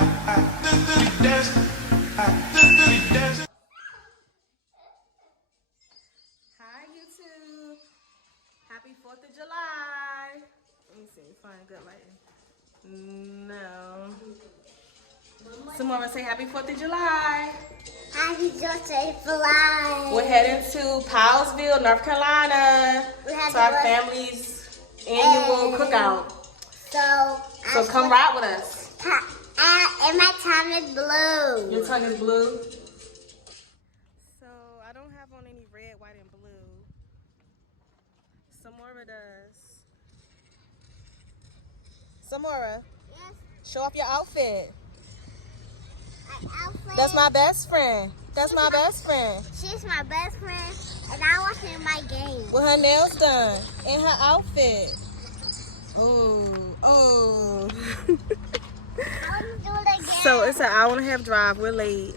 Hi YouTube. Happy 4th of July. Let me see, find good lighting. No. Samara, say happy 4th of July. Happy 4th of July. We're heading to Powellsville, North Carolina. To our family's annual cookout. So come ride with us. And my tongue is blue. Your tongue is blue? So I don't have on any red, white, and blue. Samora does. Samora, Yes. show off your outfit. My outfit. That's my best friend. That's my best friend. She's my best friend, and I'm watching my game. With her nails done and her outfit. Oh. I want to do it again. So it's an hour and a half drive. We're late.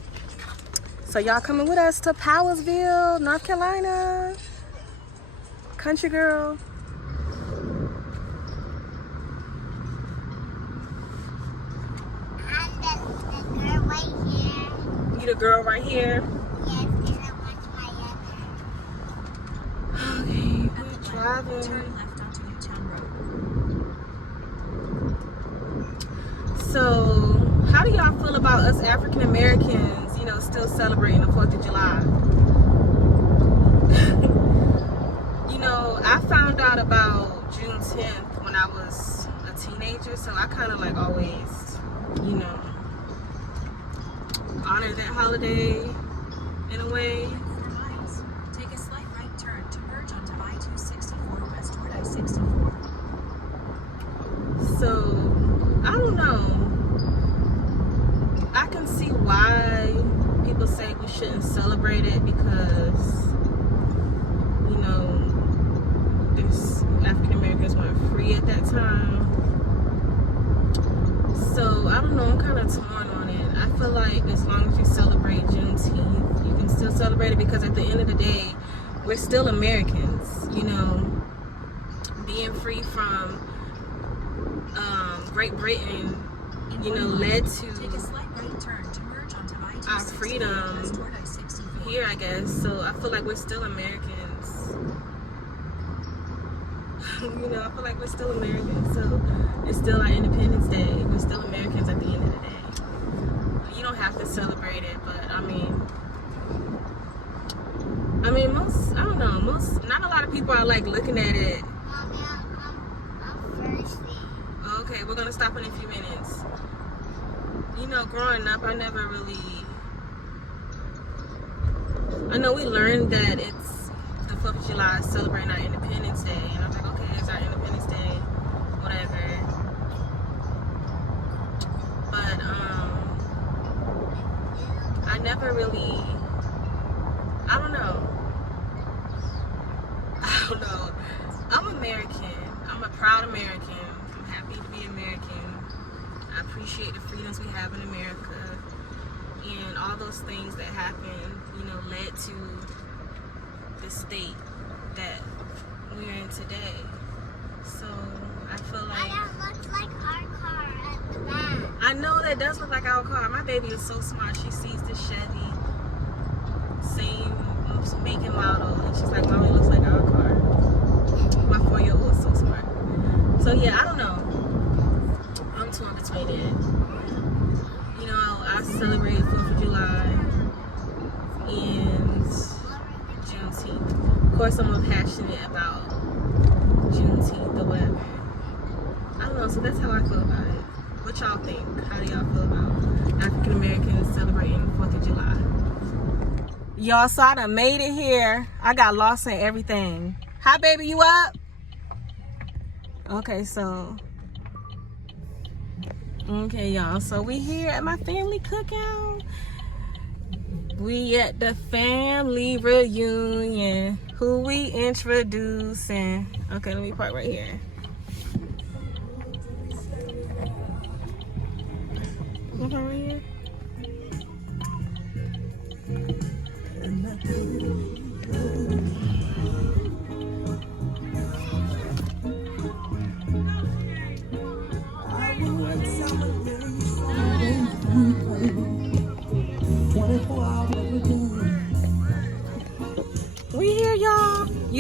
So y'all coming with us to Powellsville, North Carolina. Country girl. I'm the girl right here. You the girl right here. Yes, and I watch my other. Okay, we're driving. Turn left onto Newtown Road. So, how do y'all feel about us African Americans, you know, still celebrating the 4th of July? You know, I found out about Juneteenth when I was a teenager, so I kind of like always, you know, honor that holiday in a way. 4 miles. Take a slight right turn to merge onto I-264 westward I-64. So, I don't know. I can see why people say we shouldn't celebrate it because, you know, there's African Americans weren't free at that time. So, I don't know, I'm kind of torn on it. I feel like as long as you celebrate Juneteenth, you can still celebrate it because at the end of the day, we're still Americans, you know. Being free from Great Britain, you know, led to Take a slight right turn to merge onto I-264 our freedom westward I-64. here, I guess. So I feel like we're still Americans. You know, I feel like we're still Americans. So it's still our Independence Day. We're still Americans at the end of the day. You don't have to celebrate it, but I mean, most, I don't know, not a lot of people are like looking at it. Mommy, I'm thirsty. Okay, we're gonna stop in a few minutes. You know, growing up, I never really, I know we learned that it's the 4th of July celebrating our Independence Day, and I was like, okay, it's our Independence Day, whatever. But I never really, I don't know. I'm American. I'm a proud American. I'm happy to be American. I appreciate the freedoms we have in America, and all those things that happened, you know, led to the state that we're in today. So I feel like That looks like our car at the back. I know that does look like our car. My baby is so smart. She sees the Chevy, same make and model, and she's like, "Mommy, it looks like our car." My 4-year-old is so smart. So yeah, I don't know. I'm torn between it. You know, I celebrate 4th of July and Juneteenth. Of course, I'm more passionate about Juneteenth or whatever. I don't know, so that's how I feel about it. What y'all think? How do y'all feel about African Americans celebrating 4th of July? Y'all, so I done made it here. I got lost in everything. Hi, baby, you up? Okay, so. Okay, y'all, so we here at my family cookout. We at the family reunion. Who we introducing? Okay, let me park right here. Park right here.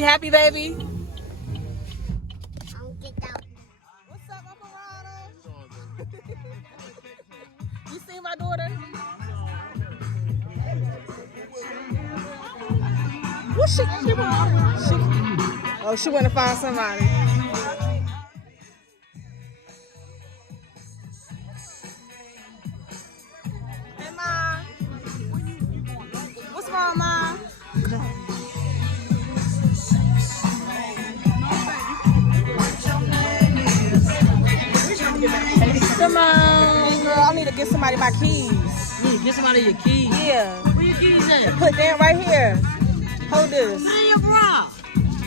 You happy, baby? I'll get down. What's up, Uncle Ronald? You see my daughter? What she oh, she went to find somebody. Hey, Mom. What's wrong, Mom? Come on, girl. I need to get somebody my keys. You need to get somebody your keys. Yeah. Where your keys at? Put them right here. Hold this. Put in your bra.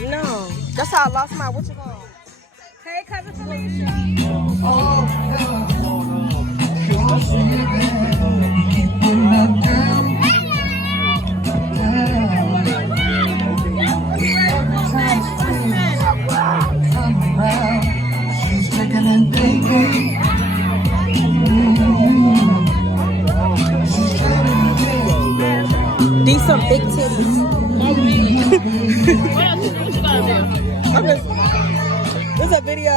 No. That's how I lost my, what you call? Hey, cousin Felicia. She's taking a day. These some big titties. This a video.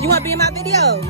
You want to be in my video?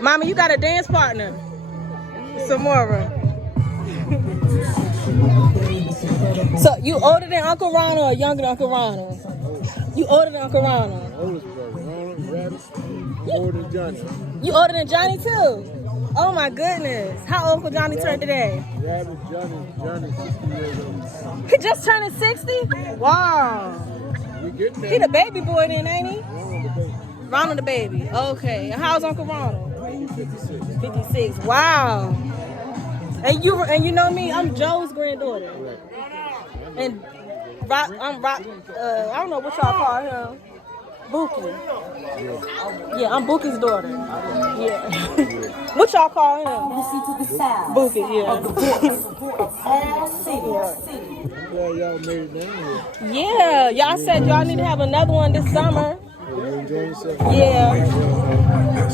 Mama, you got a dance partner. Samora. So you older than Uncle Ronald or younger than Uncle Ronald? You older than Uncle Ronald. Oldest brother, Ronald, Rabbit, older than Johnny. You older than Johnny too? Oh my goodness. How old Uncle Johnny turned today? Rabbit, Johnny, 60 years old. He just turned 60? Wow. We getting there. He the baby boy then, ain't he? Ronald the baby. Ronald the baby. Okay. And how's Uncle Ronald? 56. 56. Wow. And you know me, I'm Joe's granddaughter. And I'm Rock, I don't know what y'all call him. Bookie. Yeah, I'm Bookie's daughter. Yeah. What y'all call him? Bookie, yeah. I'm glad y'all made it down here. Yeah, y'all said y'all need to have another one this summer. You enjoying yourself? Yeah.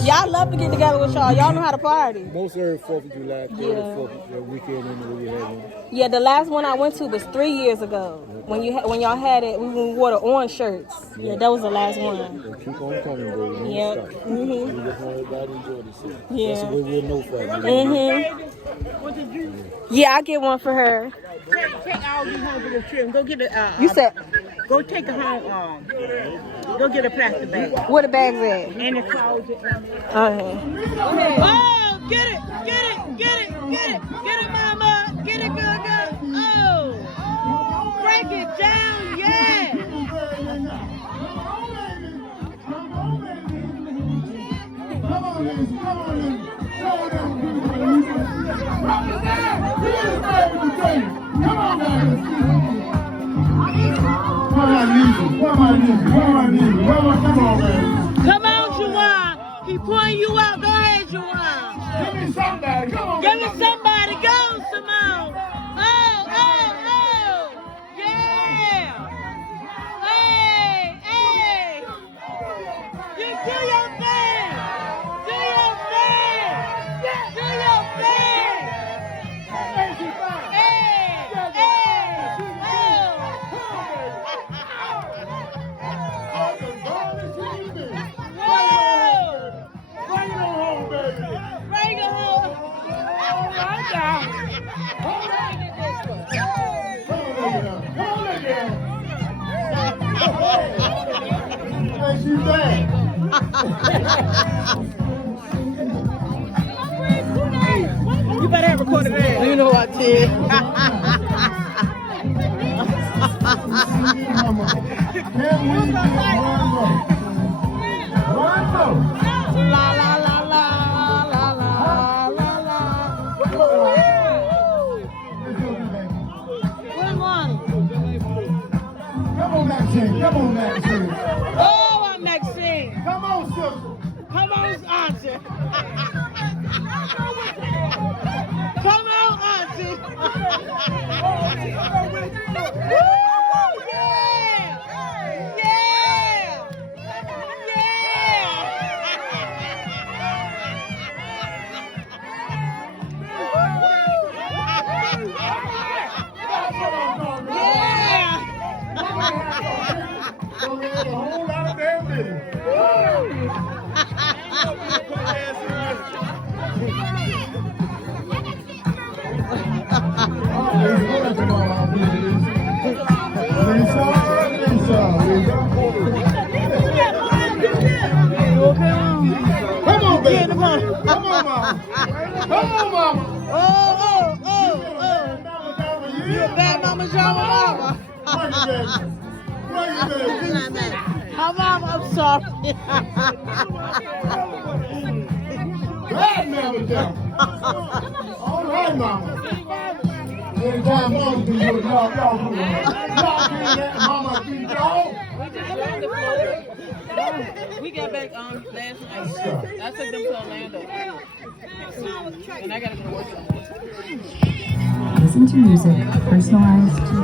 Y'all love to get together with y'all. Y'all know how to party. Most every 4th of July, Yeah. 4th of weekend in the we had one. Yeah, the last one I went to was 3 years ago. When y'all had it, we wore the orange shirts. Yeah, that was the last one. So keep on coming, baby. Yeah. We just want everybody to enjoy themselves. Yeah. That's the way we'll know for Yeah, I get one for her. Take all these home for the trip. Go get a. You said, Go take a home. Go get a plastic bag. where the bags at? In the closet. Okay. Oh, get it, mama, get it, girl. Oh, break it down, yeah. Come on, Juwan. He pointing you out. Go ahead, Juwan. Give me somebody. Come on. Give me somebody. Go, Simone. Oh. Yeah. Hey. You do your thing. Do your thing. Bring it home. Right now. You better have recorded that. You know I did. La la la la la la la la. Good morning. Come on, Maxine. Oh, I'm Maxine. Come on, sister. Come on, Auntie. Come on, Auntie. Woo! Come on, baby. Come on, mama. Oh. You a bad mama, mama. Hi, mama, I'm sorry. Bad mama down. All right, mama. Every time mama do your y'all can't let mama beat y'all. We got back on last night. I took them to Orlando. And I got to go to work. Listen to music personalized to